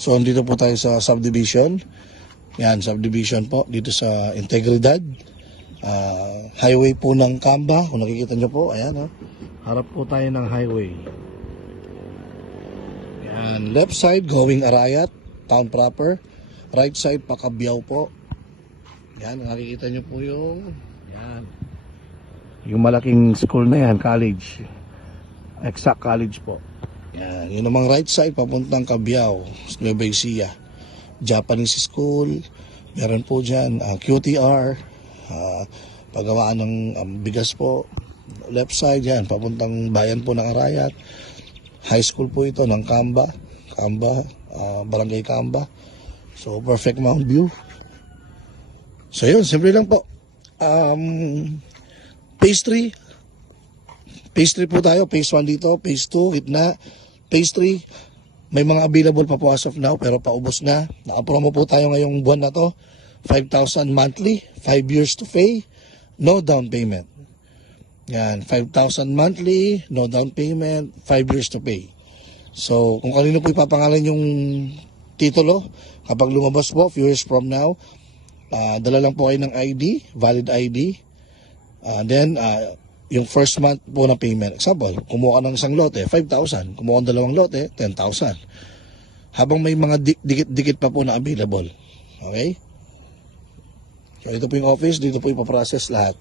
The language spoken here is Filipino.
So, dito po tayo sa subdivision. Yan, subdivision po, dito sa Integridad. Highway po ng Camba, kung nakikita nyo po, ayan, harap po tayo ng highway. Yan, left side going Arayat, town proper. Right side Pacabao po. Yan, nakikita nyo po yung malaking school na yan, college. Exact College po. Yan, yun namang right side papuntang Cabiao, Nueva Ecija. Japanese school, meron po dyan QTR, paggawaan ng bigas po. Left side yan, papuntang bayan po ng Arayat. High school po ito ng Camba, Barangay Camba. So perfect Mount View. So yun, simple lang po. Phase 3 po tayo, phase 1 dito, phase 2 gitna, phase 3 may mga available pa po as of now pero paubos na. Naka-promo po tayo ngayong buwan na to, 5,000 monthly, 5 years to pay, no down payment. Yan, 5,000 monthly, no down payment, 5 years to pay. So kung kanino po ipapangalan yung titulo, kapag lumabas po, few years from now, dala lang po kayo ng ID, valid ID. Then, yung first month po na payment. Example, kumuha ka ng isang lote, 5,000. Kumuha ka ng dalawang lote, 10,000. Habang may mga dikit-dikit pa po na available. Okay? So, ito po yung office. Dito po ipaprocess lahat.